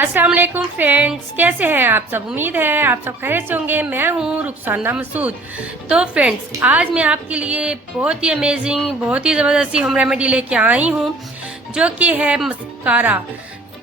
अस्सलाम वालेकुम फ्रेंड्स, कैसे हैं आप सब। उम्मीद है आप सब खैरियत से होंगे। मैं हूं रुखसाना मसूद। तो फ्रेंड्स, आज मैं आपके लिए बहुत ही अमेजिंग, बहुत ही ज़बरदस्ती होम रेमेडी लेके आई हूं, जो कि है मस्कारा।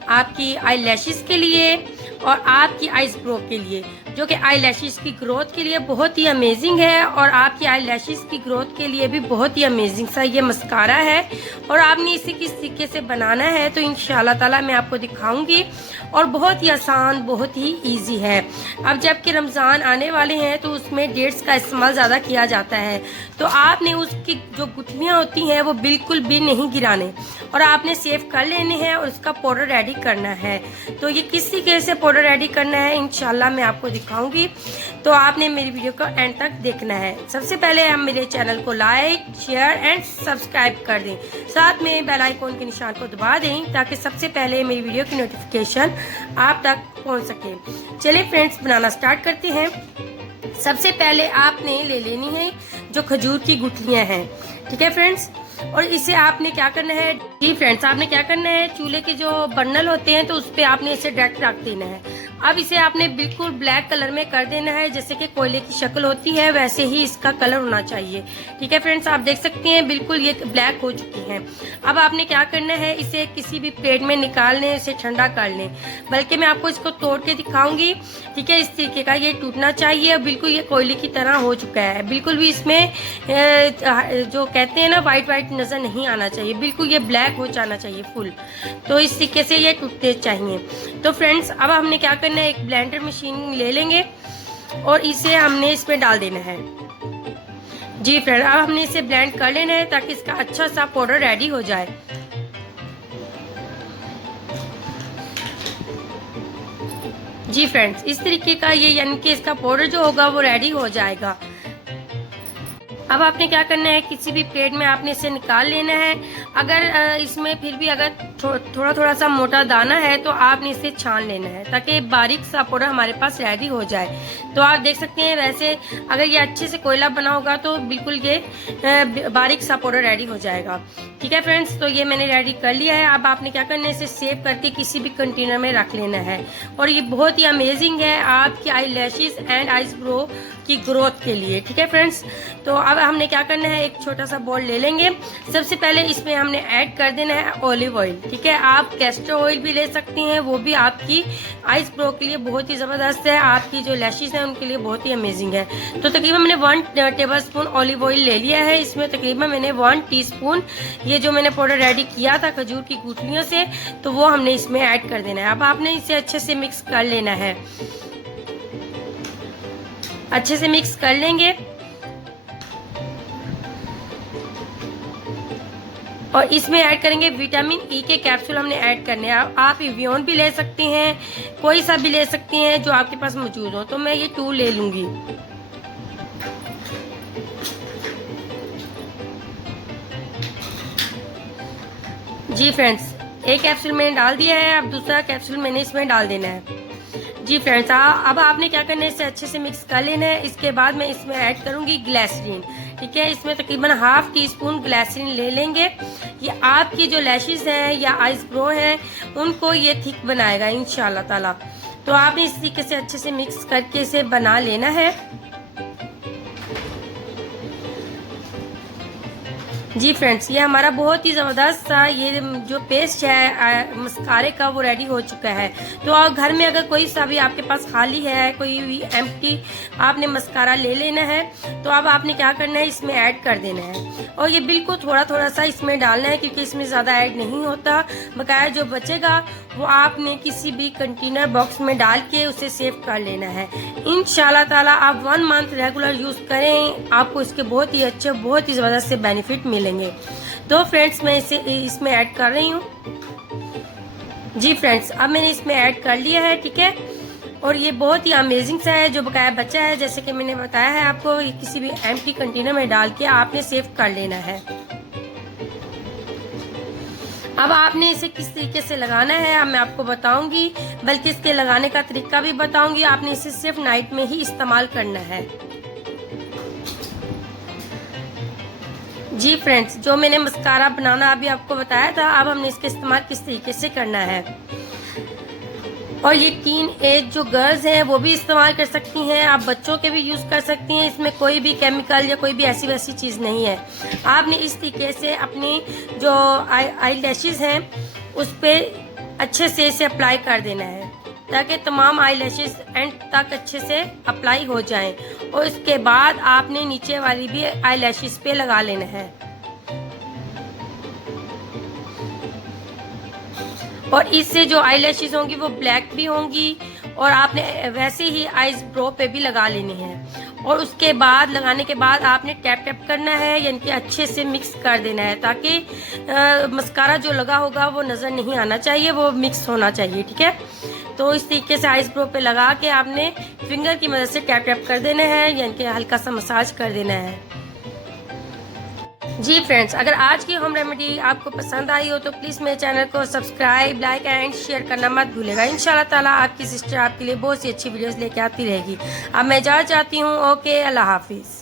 आपकी आई लैशेस के लिए और आपकी आईज ब्रो के लिए, जो कि आई लैशेस की ग्रोथ के लिए बहुत ही अमेजिंग है और आपकी आई लैशेस की ग्रोथ के लिए भी बहुत ही अमेजिंग सा ये मस्कारा है। और आपने इसे किस तरीके से बनाना है तो इंशाल्लाह ताला मैं आपको दिखाऊंगी। और बहुत ही आसान, बहुत ही इजी है। अब जबकि रमज़ान आने वाले हैं तो उसमें डेट्स का इस्तेमाल ज़्यादा किया जाता है, तो आपने उसकी जो गुठलियाँ होती हैं वो बिल्कुल भी नहीं गिराने और आपने सेव कर लेने हैं और उसका पाउडर रेडी करना है। तो ये किस तरीके से पाउडर रेडी करना है इंशाल्लाह मैं आपको दिखाऊंगी, तो आपने मेरी वीडियो को एंड तक देखना है। सबसे पहले हम मेरे चैनल को लाइक, शेयर एंड सब्सक्राइब कर दें, साथ में बेल आइकॉन के निशान को दबा दें ताकि सबसे पहले मेरी वीडियो की नोटिफिकेशन आप तक पहुंच सके। चलिए फ्रेंड्स, बनाना स्टार्ट करते हैं। सबसे पहले आपने ले लेनी है जो खजूर की गुठलियां हैं, ठीक है फ्रेंड्स। और इसे आपने क्या करना है, जी फ्रेंड्स, आपने क्या करना है, चूल्हे के जो बर्नल होते हैं तो उस पर आपने इसे डायरेक्ट रख देना है। अब इसे आपने बिल्कुल ब्लैक कलर में कर देना है, जैसे कि कोयले की शक्ल होती है वैसे ही इसका कलर होना चाहिए, ठीक है फ्रेंड्स। आप देख सकते हैं बिल्कुल ये ब्लैक हो चुकी है। अब आपने क्या करना है, इसे किसी भी प्लेट में निकाल लें, इसे ठंडा कर लें। बल्कि मैं आपको इसको तोड़ के दिखाऊंगी, ठीक है। इस तरीके का ये टूटना चाहिए और बिल्कुल ये कोयले की तरह हो चुका है। बिल्कुल भी इसमें जो कहते हैं ना वाइट वाइट नजर नहीं आना चाहिए, बिल्कुल ये ब्लैक हो जाना चाहिए फुल। तो इस तरीके से ये टूटते चाहिए। तो फ्रेंड्स, अब हमने क्या करना है, एक ब्लेंडर मशीन ले लेंगे और इसे हमने इसमें डाल देना है। जी फ्रेंड, अब हमने इसे ब्लेंड कर लेना है ताकि इसका अच्छा सा पाउडर रेडी हो जाए। जी फ्रेंड्स, इस तरीके का ये यानी कि इसका पाउडर जो होगा वो रेडी हो जाएगा। अब आपने क्या करना है, किसी भी प्लेट में आपने इसे निकाल लेना है। अगर इसमें फिर भी अगर थोड़ा थोड़ा सा मोटा दाना है तो आपने इसे छान लेना है ताकि बारीक सा पाउडर हमारे पास रेडी हो जाए। तो आप देख सकते हैं, वैसे अगर ये अच्छे से कोयला बना होगा तो बिल्कुल ये बारीक सा पाउडर रेडी हो जाएगा, ठीक है फ्रेंड्स। तो ये मैंने रेडी कर लिया है। अब आपने क्या करना है, इसे सेव करके किसी भी कंटेनर में रख लेना है। और ये बहुत ही अमेजिंग है आपकी eye lashes and eyes bro की ग्रोथ के लिए, ठीक है फ्रेंड्स। तो अब हमने क्या करना है, एक छोटा सा बॉल ले लेंगे। सबसे पहले इसमें हमने ऐड कर देना है ऑलिव ऑयल, ठीक है। आप कैस्टर ऑयल भी ले सकती हैं, वो भी आपकी आईज ब्रो के लिए बहुत ही ज़बरदस्त है, आपकी जो लैशेस हैं उनके लिए बहुत ही अमेजिंग है। तो तकरीबन मैंने 1 टेबल स्पून ऑलिव ऑयल ले लिया है। इसमें तकरीबन मैंने 1 टीस्पून ये जो मैंने पाउडर रेडी किया था खजूर की गुठलियों से, तो वो हमने इसमें ऐड कर देना है। अब आपने इसे अच्छे से मिक्स कर लेना है, अच्छे से मिक्स कर लेंगे। और इसमें ऐड करेंगे विटामिन ई के कैप्सूल, हमने ऐड करने हैं। आप इवियन भी ले सकते हैं, कोई सा भी ले सकते हैं जो आपके पास मौजूद हो। तो मैं ये 2 ले लूंगी। जी फ्रेंड्स, एक कैप्सूल मैंने डाल दिया है, अब दूसरा कैप्सूल मैंने इसमें डाल देना है। जी फ्रेंड्स, अब आपने क्या करना है, इसे अच्छे से मिक्स कर लेना है। इसके बाद मैं इसमें ऐड करूंगी ग्लिसरीन, ठीक है। इसमें तकरीबन 1/2 टीस्पून ग्लिसरीन ले लेंगे। ये आपकी जो लैशेस हैं या आईज ब्रो हैं उनको ये थिक बनाएगा इंशाल्लाह ताला। तो आपने इस तरीके से अच्छे से मिक्स करके इसे बना लेना है। जी फ्रेंड्स, ये हमारा बहुत ही ज़बरदस्त सा ये जो पेस्ट है मस्कारे का वो रेडी हो चुका है। तो आप घर में अगर कोई सा भी आपके पास खाली है, कोई भी एम्प्टी आपने मस्कारा ले लेना है। तो अब आपने क्या करना है, इसमें ऐड कर देना है। और ये बिल्कुल थोड़ा थोड़ा सा इसमें डालना है क्योंकि इसमें ज़्यादा ऐड नहीं होता। बकाया जो बचेगा वो आपने किसी भी कंटेनर बॉक्स में डाल के उसे सेव कर लेना है। इंशाल्लाह ताला आप 1 मंथ रेगुलर यूज़ करें, आपको इसके बहुत ही अच्छे, बहुत ही ज़बरदस्त से बेनिफिट मिलेंगे। तो फ्रेंड्स, मैं इसे इसमें ऐड कर रही हूँ। जी फ्रेंड्स, अब मैंने इसमें ऐड कर लिया है, ठीक है। और ये बहुत ही अमेजिंग सा है, जो बकाया बचा है जैसे कि मैंने बताया है आपको, किसी भी एम्प्टी कंटेनर में डाल के आपने सेव कर लेना है। अब आपने इसे किस तरीके से लगाना है अब मैं आपको बताऊंगी, बल्कि इसके लगाने का तरीका भी बताऊंगी। आपने इसे सिर्फ नाइट में ही इस्तेमाल करना है। जी फ्रेंड्स, जो मैंने मस्कारा बनाना अभी आपको बताया था, अब हमने इसका इस्तेमाल किस तरीके से करना है। और ये टीन एज जो गर्ल्स हैं वो भी इस्तेमाल कर सकती हैं, आप बच्चों के भी यूज़ कर सकती हैं। इसमें कोई भी केमिकल या कोई भी ऐसी वैसी चीज़ नहीं है। आपने इस तरीके से अपनी जो आई लैशेज़ हैं उस पर अच्छे से इसे अप्लाई कर देना है ताकि तमाम आई लैशेज़ एंड तक अच्छे से अप्लाई हो जाएं। और इसके बाद आपने नीचे वाली भी आई लैशेज़ पे लगा लेना है। और इससे जो आई लैशेज़ होंगी वो ब्लैक भी होंगी और आपने वैसे ही आईज ब्रो पे भी लगा लेनी है। और उसके बाद लगाने के बाद आपने टैप टैप करना है, यानी कि अच्छे से मिक्स कर देना है ताकि मस्कारा जो लगा होगा वो नज़र नहीं आना चाहिए, वो मिक्स होना चाहिए। ठीक है, तो इस तरीके से आईज ब्रो पे लगा के आपने फिंगर की मदद से टैप टैप कर देना है, यानी कि हल्का सा मसाज कर देना है। जी फ्रेंड्स, अगर आज की होम रेमेडी आपको पसंद आई हो तो प्लीज़ मेरे चैनल को सब्सक्राइब, लाइक एंड शेयर करना मत भूलेगा। इंशाल्लाह ताला आपकी सिस्टर आपके लिए बहुत सी अच्छी वीडियोस लेके आती रहेगी। अब मैं जा चाहती हूँ। ओके, अल्लाह हाफिज़।